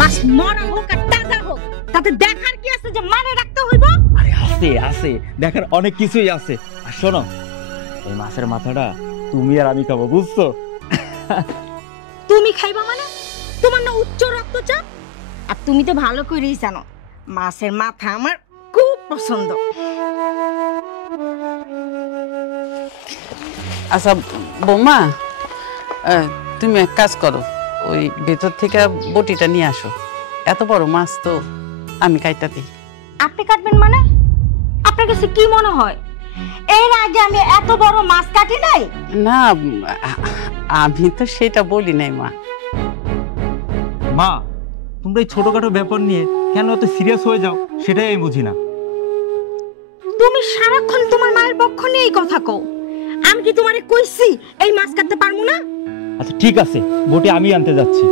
মাছ মরা হোক আর তাজা হোক, তাতে দেখার কি আছে যে মানে রাখতে হইব? আরে আছে আছে, দেখার অনেক কিছুই আছে। আর শোনো, এই মাছের মাথাটা তুমি আর আমি খাবো, বুঝছো? তুমি খাইবা মানে? তোমার না উচ্চ রক্তচাপ? আর তুমি তো ভালো করেই জানো মাছের মাথা আমার খুব পছন্দ। আচ্ছা বৌমা, তুমি এক কাজ করো, ওই ভেতর থেকে বটিটা নিয়ে আসো। এত বড় মাছ তো আমি কাইটা দিই। আপনি কাটবেন মানে? আপনার কাছে কি মনে হয় এর আগে আমি এত বড় মাছ কাটি নাই? না, আমি তো সেটা বলি নাই মা। মা, তোমরা এই ছোটখাটো ব্যাপার নিয়ে কেন এত সিরিয়াস হয়ে যাও সেটাই আমি বুঝি না। তুমি সারাক্ষণ তোমার মায়ের পক্ষ নিয়েই কথা কও। আমি কি তোমারে কইছি এই মাছ কাটতে পারবো না? আচ্ছা ঠিক আছে, বটি আমি আনতে যাচ্ছি।